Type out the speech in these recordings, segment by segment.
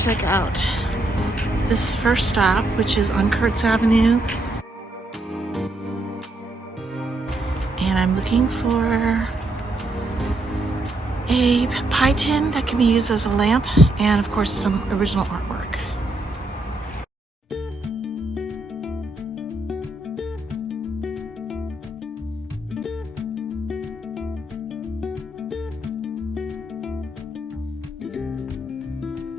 check out this first stop, which is on Kurtz Avenue. And I'm looking for a pie tin that can be used as a lamp, and of course some original artwork.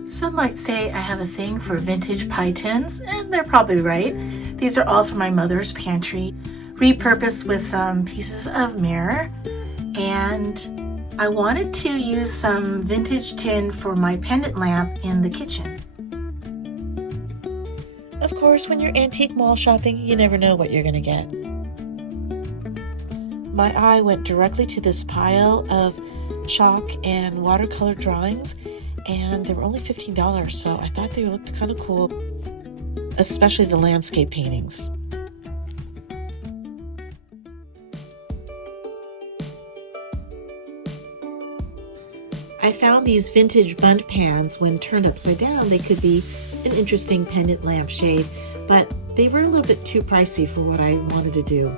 Some might say I have a thing for vintage pie tins, and they're probably right. These are all from my mother's pantry, repurposed with some pieces of mirror, and I wanted to use some vintage tin for my pendant lamp in the kitchen. Of course, when you're antique mall shopping, you never know what you're gonna get. My eye went directly to this pile of chalk and watercolor drawings, and they were only $15, so I thought they looked kind of cool, especially the landscape paintings. I found these vintage bundt pans. When turned upside down, they could be an interesting pendant lampshade, but they were a little bit too pricey for what I wanted to do.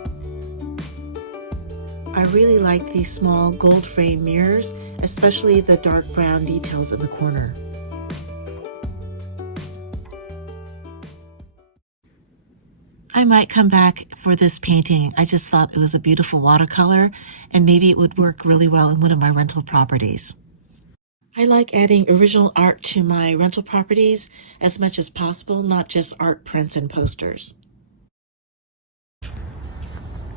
I really like these small gold frame mirrors, especially the dark brown details in the corner. I might come back for this painting. I just thought it was a beautiful watercolor, and maybe it would work really well in one of my rental properties. I like adding original art to my rental properties as much as possible, not just art prints and posters.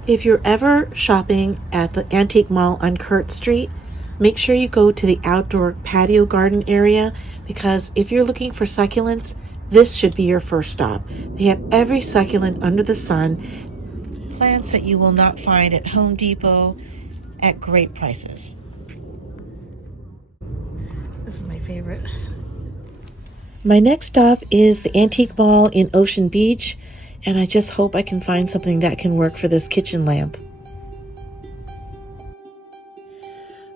If you're ever shopping at the antique mall on Kurtz Street, make sure you go to the outdoor patio garden area, because if you're looking for succulents, this should be your first stop. They have every succulent under the sun, plants that you will not find at Home Depot at great prices. This is my favorite. My next stop is the Antique Mall in Ocean Beach, and I just hope I can find something that can work for this kitchen lamp.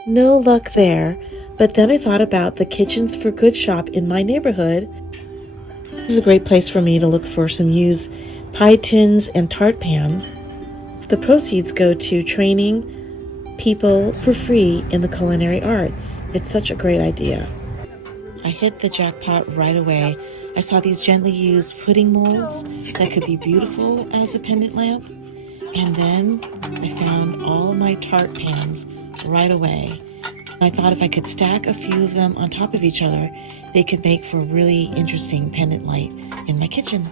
No luck there, but then I thought about the Kitchens for Good shop in my neighborhood. This is a great place for me to look for some used pie tins and tart pans. The proceeds go to training people for free in the culinary arts. It's such a great idea. I hit the jackpot right away. I saw these gently used pudding molds that could be beautiful as a pendant lamp. And then I found all my tart pans right away. I thought if I could stack a few of them on top of each other, they could make for a really interesting pendant light in my kitchen.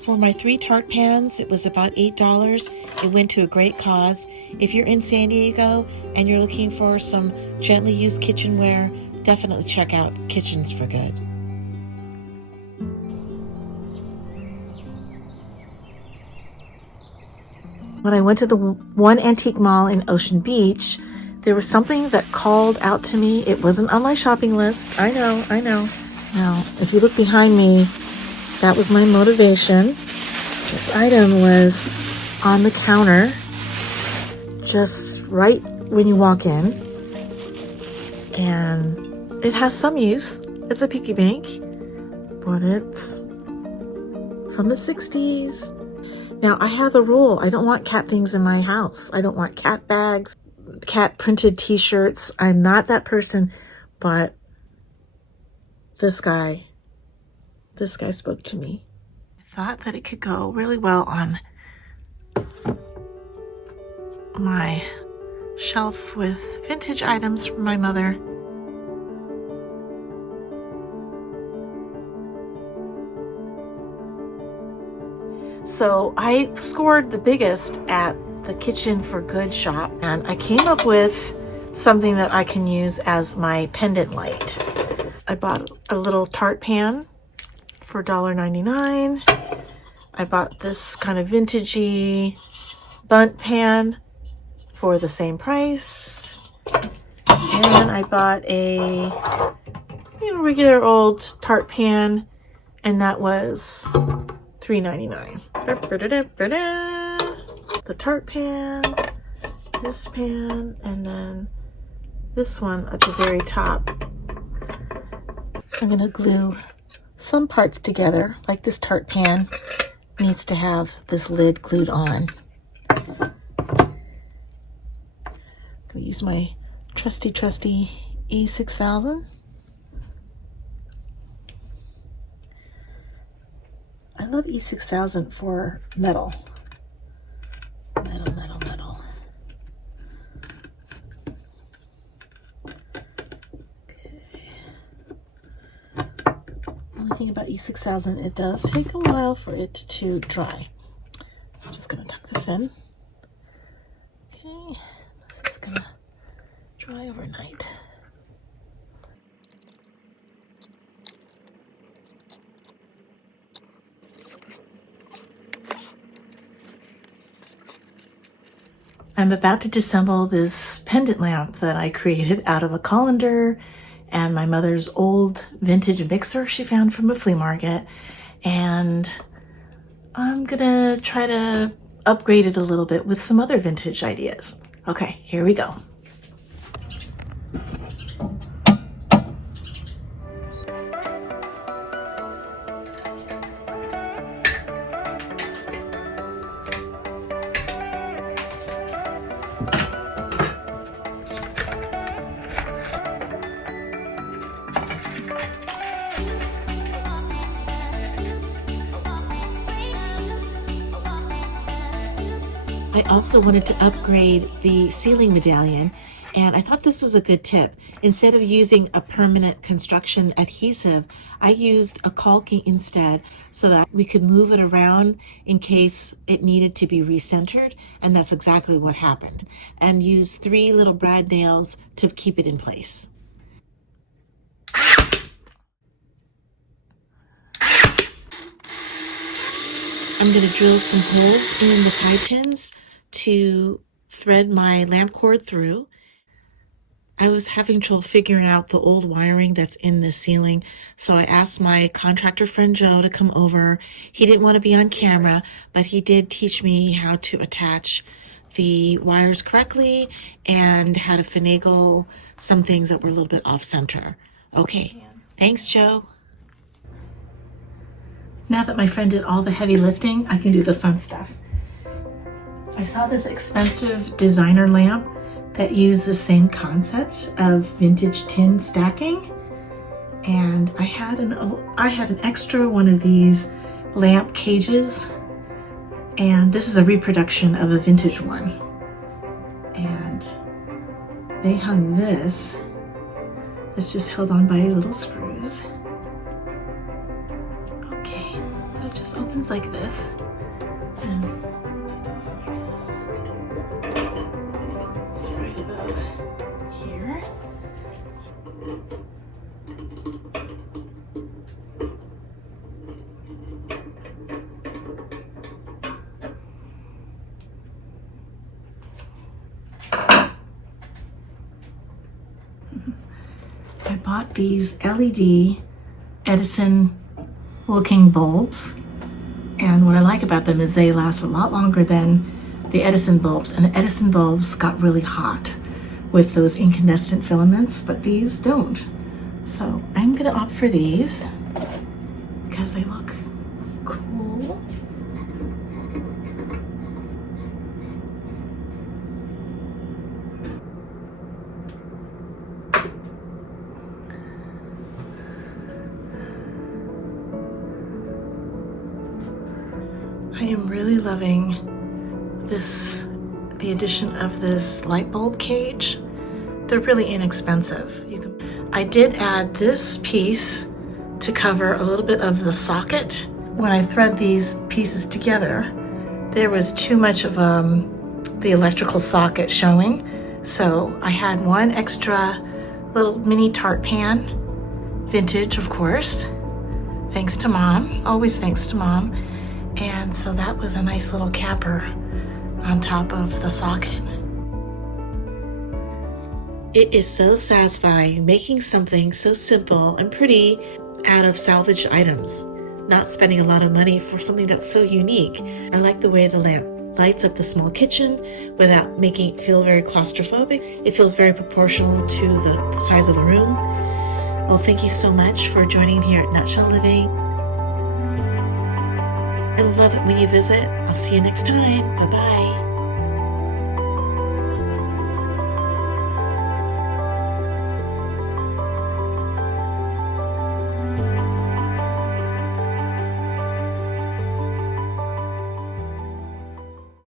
For my 3 tart pans, it was about $8. It went to a great cause. If you're in San Diego and you're looking for some gently used kitchenware, definitely check out Kitchens for Good. When I went to the one antique mall in Ocean Beach, there was something that called out to me. It wasn't on my shopping list. I know. Now, if you look behind me, that was my motivation. This item was on the counter, just right when you walk in. And it has some use. It's a piggy bank, but it's from the 60s. Now, I have a rule. I don't want cat things in my house. I don't want cat bags, cat printed t-shirts. I'm not that person, but this guy spoke to me. I thought that it could go really well on my shelf with vintage items from my mother. So I scored the biggest at the Kitchen for Good shop, and I came up with something that I can use as my pendant light. I bought a little tart pan for $1.99. I bought this kind of vintagey bundt pan for the same price. And I bought a regular old tart pan, and that was $3.99. The tart pan, this pan, and then this one at the very top. I'm going to glue some parts together, like this tart pan needs to have this lid glued on. I'm going to use my trusty E6000. I love E6000 for metal. Metal. Only thing about E6000, it does take a while for it to dry. I'm just going to tuck this in. Okay, this is going to dry overnight. I'm about to disassemble this pendant lamp that I created out of a colander and my mother's old vintage mixer she found from a flea market. And I'm gonna try to upgrade it a little bit with some other vintage ideas. Okay, here we go. I also wanted to upgrade the ceiling medallion, and I thought this was a good tip. Instead of using a permanent construction adhesive, I used a caulking instead so that we could move it around in case it needed to be recentered, and that's exactly what happened. And use 3 little brad nails to keep it in place. I'm going to drill some holes in the pie tins to thread my lamp cord through. I was having trouble figuring out the old wiring that's in the ceiling, so I asked my contractor friend Joe to come over. He didn't want to be on camera, but he did teach me how to attach the wires correctly and how to finagle some things that were a little bit off center. Okay, thanks, Joe. Now that my friend did all the heavy lifting, I can do the fun stuff. I saw this expensive designer lamp that used the same concept of vintage tin stacking, and I had an extra one of these lamp cages, and this is a reproduction of a vintage one. And they hung this. It's just held on by little screws. Okay, so it just opens like this. And it's right above here. I bought these LED Edison looking bulbs, and what I like about them is they last a lot longer than the Edison bulbs, and the Edison bulbs got really hot with those incandescent filaments, but these don't. So I'm gonna opt for these because they look cool. I am really loving the addition of this light bulb cage. They're really inexpensive. I did add this piece to cover a little bit of the socket. When I thread these pieces together, there was too much of the electrical socket showing. So I had one extra little mini tart pan, vintage of course, thanks to Mom, always thanks to Mom. And so that was a nice little capper on top of the socket. It is so satisfying making something so simple and pretty out of salvaged items, not spending a lot of money for something that's so unique. I like the way the lamp lights up the small kitchen without making it feel very claustrophobic. It feels very proportional to the size of the room. Well, thank you so much for joining me here at Nutshell Living. I love it when you visit. I'll see you next time. Bye-bye.